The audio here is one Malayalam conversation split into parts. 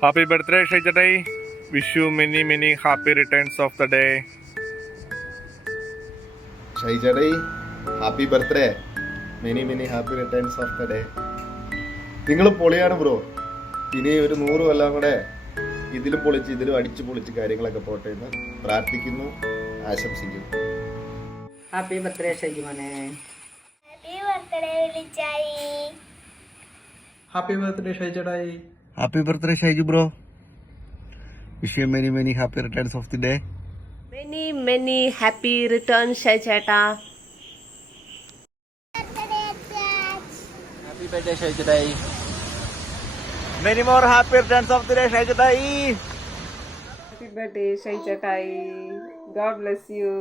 Happy birthday, Shaijatai. Wish you many happy returns of the day. Shaijatai, happy birthday. Many happy returns of the day. നിങ്ങൾ പൊളിയാണ് ബ്രോ. ഇനി ഒരു 100 കൊല്ലം കൂടെ ഇതിലും അടിച്ചു പൊളിച്ച് കാര്യങ്ങളൊക്കെ പോട്ടെ എന്ന് പ്രാർത്ഥിക്കുന്നു, ആശംസിക്കുന്നു. ഹാപ്പി ബർത്ത്ഡേ ഷൈജു മോനെ. ഹാപ്പി ബർത്ത്ഡേ വിളിച്ചായി. ഹാപ്പി ബർത്ത്ഡേ ഷൈജടായി. Happy birthday Shaiju bro. Wish you many happy returns of the day. Many happy returns ഷൈജേട്ടാ. ഹാപ്പി ബർത്ത്ഡേ ഷൈജടായി. Many more happy returns of the day ഷൈജുതായി. ഹാപ്പി ബർത്ത്ഡേ ഷൈജടായി. God bless you.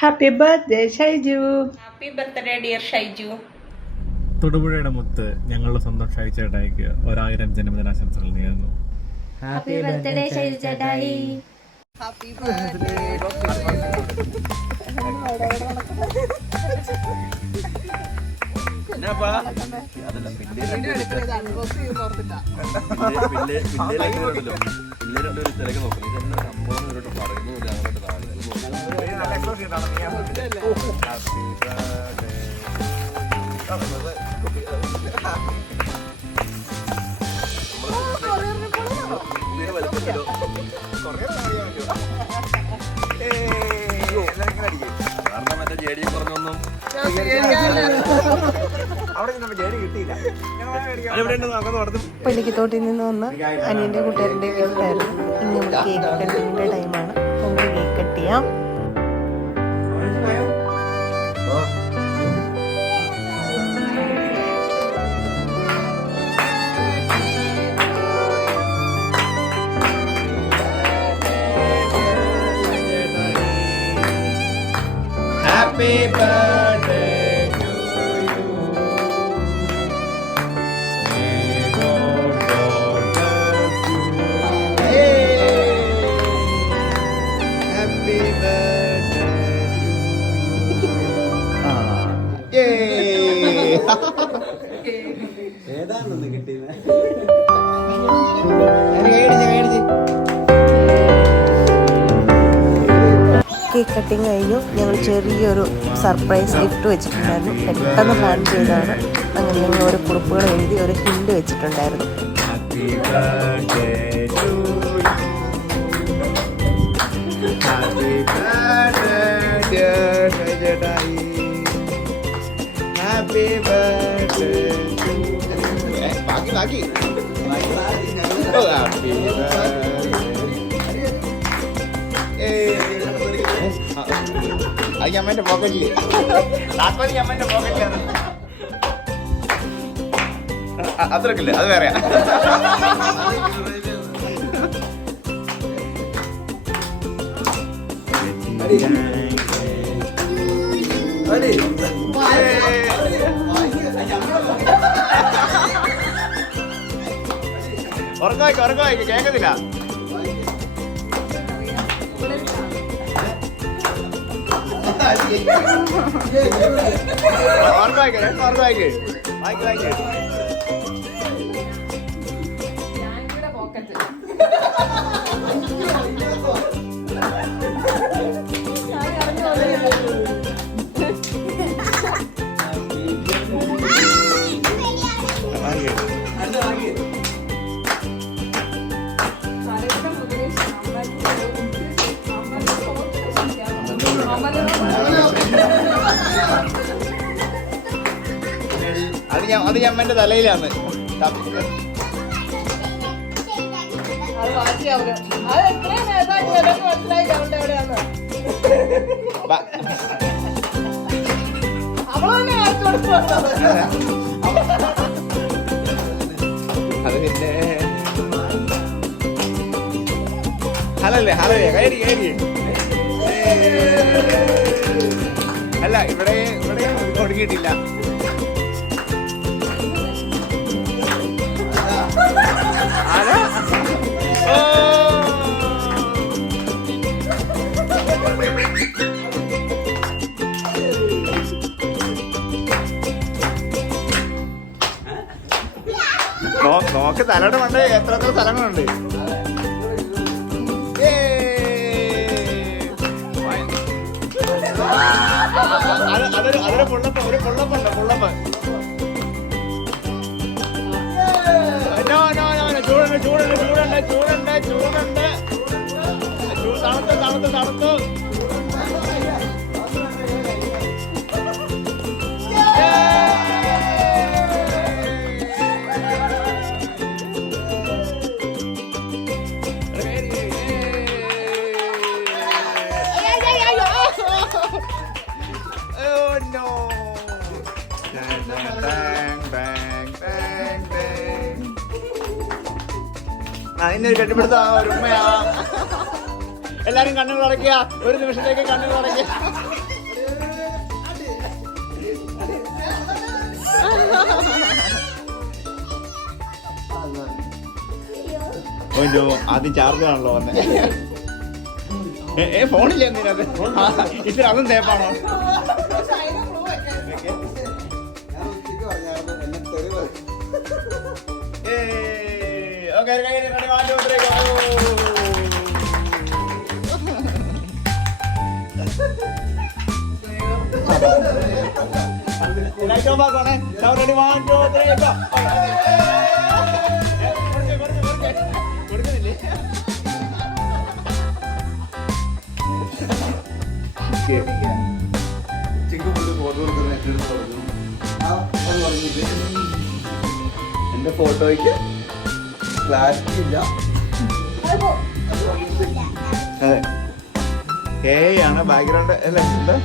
Happy birthday Shaiju. Happy birthday dear Shaiju. തൊടുപുഴയുടെ മുത്ത് ഞങ്ങളുടെ സ്വന്തം ഷൈജേട്ടായിക്ക് 1000 ജന്മദിനാശംസകൾ നേരുന്നു. ഹാപ്പി ബർത്ത്ഡേ ഷൈജടായി. Happy birthday. പള്ളിക്കത്തോട്ടിൽ നിന്ന് വന്ന അനിയൻ്റെ കൂട്ടുകാരൻ്റെ വീട്ടിലായിരുന്നു. ഇന്ന് നമ്മൾ കേക്ക് കട്ടിങ്ങിൻ്റെ ടൈമാണ്. നമുക്ക് കേക്ക് കട്ട് ചെയ്യാം. Happy birthday to you. Happy birthday ഏതാണെന്ന് കിട്ടിയില്ല. കേക്ക് കട്ടിങ് കഴിഞ്ഞു. ഞങ്ങൾ ചെറിയൊരു സർപ്രൈസ് ഗിഫ്റ്റ് വെച്ചിട്ടുണ്ടായിരുന്നു. പെട്ടെന്ന് പ്ലാൻ ചെയ്തതാണ്. അങ്ങനെ ഞങ്ങൾ ഓരോ കുറിപ്പുകൾ എഴുതി ഒരു ഹിൻഡ് വെച്ചിട്ടുണ്ടായിരുന്നു. Happy birthday to you. Happy birthday dear ഷൈജടായി. Happy birthday to you. ബാക്കി Oh, happy birthday. അത് അമ്മേന്റെ പോക്കറ്റില് അമ്മേന്റെ പോക്കറ്റിലാണ്. അത്രക്കില്ലേ, അത് വേറെയാ. ഉറക്കമായിക്ക് കേൾക്കത്തില്ല. അത് അമ്മേന്റെ തലയിലാണ്. അത് പിന്നെ ഹലല്ലേ കയറി അല്ല ഇവിടെ ഒടുങ്ങിയിട്ടില്ല. നോക്ക് തലയുടെ മണ്ട എത്ര സ്ഥലങ്ങളുണ്ട്. അതൊരു പൊള്ളപ്പ, ഒരു പൊള്ളപ്പുണ്ട്, പൊള്ളപ്പ. ചൂടുണ്ട് ചൂടുണ്ട് ചൂടുണ്ട് ചൂടുണ്ട് ചൂടുണ്ട് തണുത്ത് തണുത്ത് തണുത്തു. അതിനൊരു കെട്ടിപ്പിടുത്ത ഒരു ഉമ്മയാ. എല്ലാരും കണ്ണുകൾ അടയ്ക്കുക, ഒരു നിമിഷത്തേക്ക് കണ്ണുകൾ അടയ്ക്കുക. ആദ്യം ചാർജാണല്ലോ വന്നെ. ഫോണില്ല എന്തിനത്? ഇത്തിരി അതും തേപ്പാണോ? Okay, ready, 1, 2, 3, go! Light off ആക്കണേ. Now ready, 1, 2, 3, go! കൊടുക്കുന്നില്ലേ? എന്റെ ഫോട്ടോയ്ക്ക് ക്ലാരിറ്റി ഇല്ല. അതെ, ആണ് ബാക്ക്ഗ്രൗണ്ട് അല്ലേ? എന്താ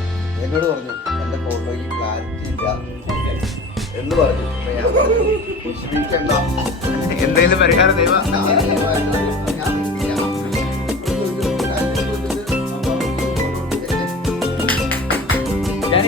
എന്നോട് പറഞ്ഞു എന്റെ ഫോട്ടോയ്ക്ക് ക്ലാരിറ്റി ഇല്ല എന്ന് പറഞ്ഞു. വിഷമിക്കണ്ട, എന്തെങ്കിലും പരിഹാരം ദൈവ. ഞാൻ